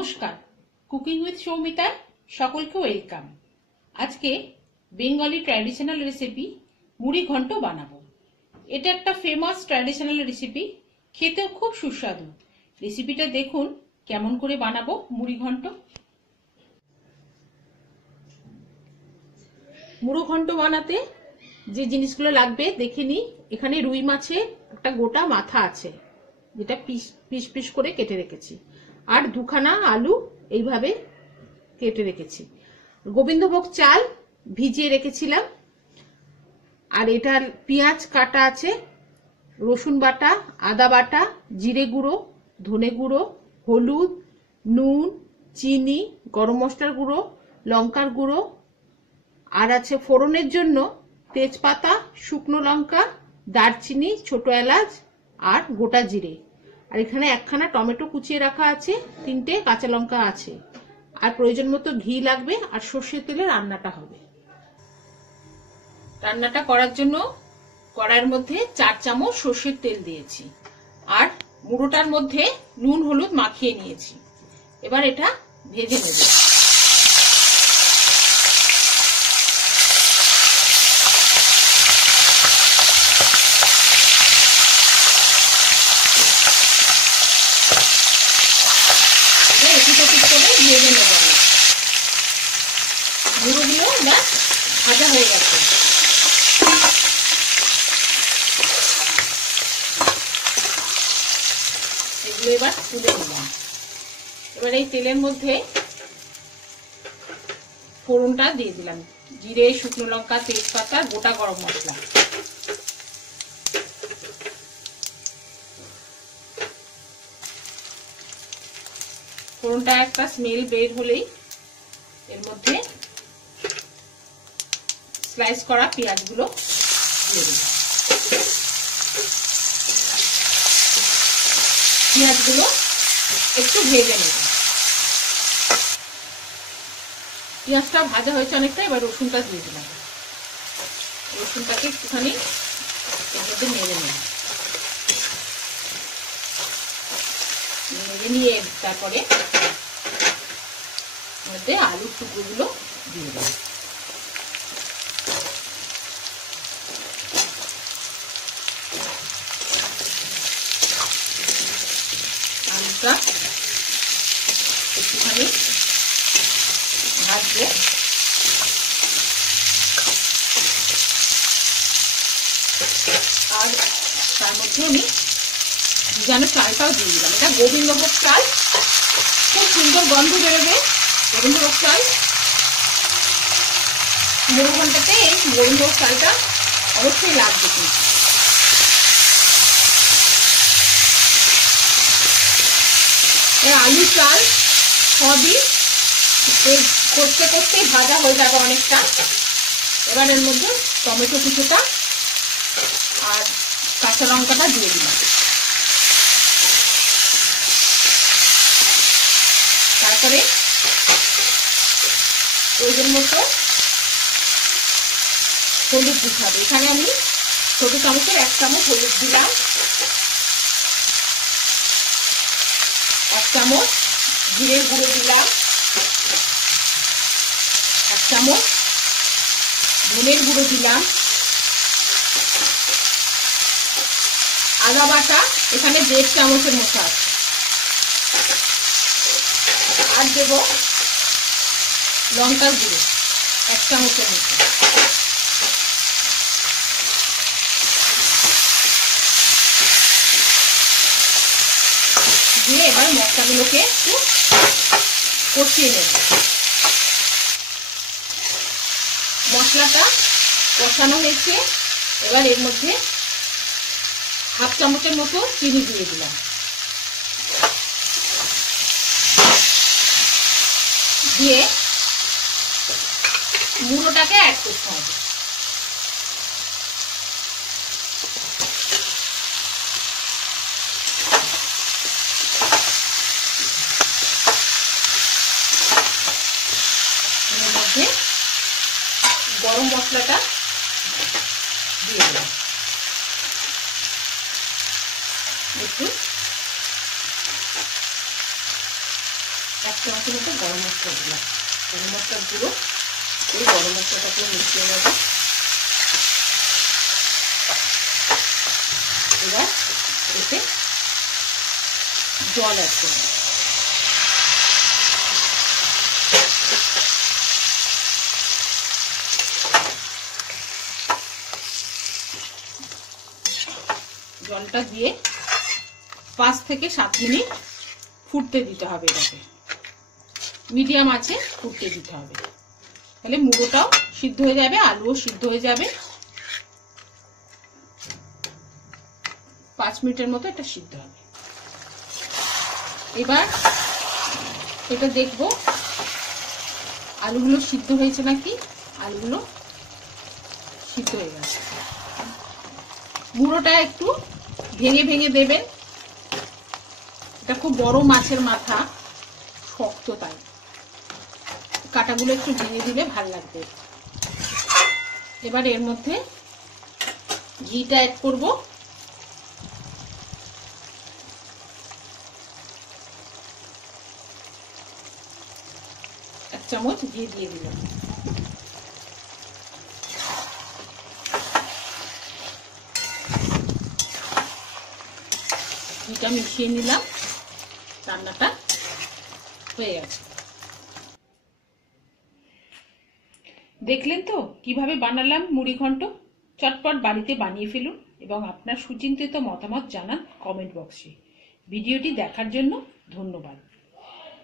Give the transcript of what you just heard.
নমস্কার, cooking with সৌমিতায় সকলকে welcome. আজকে বেঙ্গলি ট্র্যাডিশনাল রেসিপি মুড়ি ঘন্ট বানাবো। এটা একটা ফেমাস ট্র্যাডিশনাল রেসিপি, খেতেও খুব সুস্বাদু। রেসিপিটা দেখুন কেমন করে বানাবো মুড়ি ঘন্ট। মুড়ো ঘন্ট বানাতে যে জিনিসগুলো লাগবে দেখে নিই। এখানে রুই মাছের একটা গোটা মাথা আছে, যেটা পিস পিস করে কেটে রেখেছি, আর দুখানা আলু এইভাবে কেটে রেখেছি। গোবিন্দভোগ চাল ভিজিয়ে রেখেছিলাম, আর এটার পেঁয়াজ কাটা আছে, রসুন বাটা, আদা বাটা, জিরে গুঁড়ো, ধনে গুঁড়ো, হলুদ, নুন, চিনি, গরম মশলার গুঁড়ো, লঙ্কার গুঁড়ো, আর আছে ফোড়নের জন্য তেজপাতা, শুকনো লঙ্কা, দারচিনি, ছোট এলাচ আর গোটা জিরে। আর এখানে একখানা টমেটো কুচিয়ে রাখা আছে, 3টে কাঁচা লঙ্কা আছে, আর প্রয়োজন মতো ঘি লাগবে, আর সর্ষের তেলে রান্নাটা হবে। রান্নাটা করার জন্য কড়াইয়ের মধ্যে 4 চামচ সর্ষের তেল দিয়েছি, আর মুড়োটার মধ্যে নুন হলুদ মাখিয়ে নিয়েছি। এবার এটা ভেজে নেব। ভেজে নেব। মুড়োগুলো এবার ভাজা হয়ে গেছে। এগুলো এবার তুলে নিলাম। এবার এই তেলের মধ্যে ফোড়নটা দিয়ে দিলাম, জিরে, শুকনো লঙ্কা, তেজপাতা, গোটা গরম মশলা। ফোড়নটা একটা স্মেল বের হলেই এর মধ্যে স্লাইস করা পেঁয়াজগুলো দিয়ে দেব। পেঁয়াজগুলো একটু ভেজে নেব। পেঁয়াজটা ভাজা হয়েছে অনেকটা, এবার রসুনটা দিয়ে দিলাম। রসুনটাকে একটুখানি এর মধ্যে নেড়ে নেব। নেড়ে নিয়ে তারপরে মধ্যে আলুর টুকরোগুলো দিয়ে দেব। আলুটা একটুখানি ভাজবো। আর তার মধ্যে আমি যেন চালটাও দিয়ে দিলাম। এটা গোবিন্দভোগ চাল, খুব সুন্দর গন্ধ বেরোবে। গোবিন্দভোগ চাল মুড়ো ঘন্টাতে এই গোবিন্দভোগ চালটা অবশ্যই লাগবে। কিন্তু আলু চাল সবই করতে করতে ভাজা হয়ে যাবে অনেকটা। এবার এর মধ্যে টমেটো কুচোটা আর কাঁচা লঙ্কাটা দিয়ে দিলাম। তারপরে প্রয়োজন মতো হলুদ দিতে হবে। এখানে আমি ছোট চামচের 1 চামচ হলুদ দিলাম, 1 চামচ জিরের গুঁড়ো দিলাম, 1 চামচ ধনের গুঁড়ো দিলাম, আদা বাটা এখানে 1.5 চামচের মতো আছে, আর দেব লঙ্কার গুঁড়ো 1 চামচের মতো। দিয়ে এবার মশলাগুলোকে একটু কষিয়ে নেব। মশলাটা কষানো হয়েছে, এবার এর মধ্যে 1/2 চামচের মতো চিনি দিয়ে দিলাম। দিয়ে মুড়োটাকে অ্যাড করতে হবে। এর মধ্যে গরম মশলাটা দিয়ে দিলাম। একটু 1 চামচের মতো গরম মশলা দিলাম। গরম মশলার গুঁড়ো, এই গরম মশলাটাকে মিশিয়ে নেব। এবার এতে জল অ্যাড করব। জলটা দিয়ে 5 থেকে 7 মিনিট ফুটতে দিতে হবে। এটাকে মিডিয়াম আঁচে ফুটতে দিতে হবে, তাহলে মুড়োটাও সিদ্ধ হয়ে যাবে, আলুও সিদ্ধ হয়ে যাবে। 5 মিনিটের মতো এটা সিদ্ধ হবে। এবার এটা দেখবো আলুগুলো সিদ্ধ হয়েছে নাকি। আলুগুলো সিদ্ধ হয়ে গেছে। মুড়োটা একটু ভেঙে ভেঙে দেবেন, এটা খুব বড় মাছের মাথা, শক্ত, তাই কাটাগুলো একটু ভেঙে দিলে ভাল লাগবে। এবার এর মধ্যে ঘিটা অ্যাড করব। এক চামচ ঘি দিয়ে দিলাম। ঘিটা মিশিয়ে নিলাম, রান্নাটা হয়ে গেছে। দেখলেন তো কিভাবে বানালাম মুড়ি ঘন্ট। চটপট বাড়িতে বানিয়ে ফেলুন এবং আপনার সুচিন্তিত মতামত জানান কমেন্ট বক্সে। ভিডিওটি দেখার জন্য ধন্যবাদ।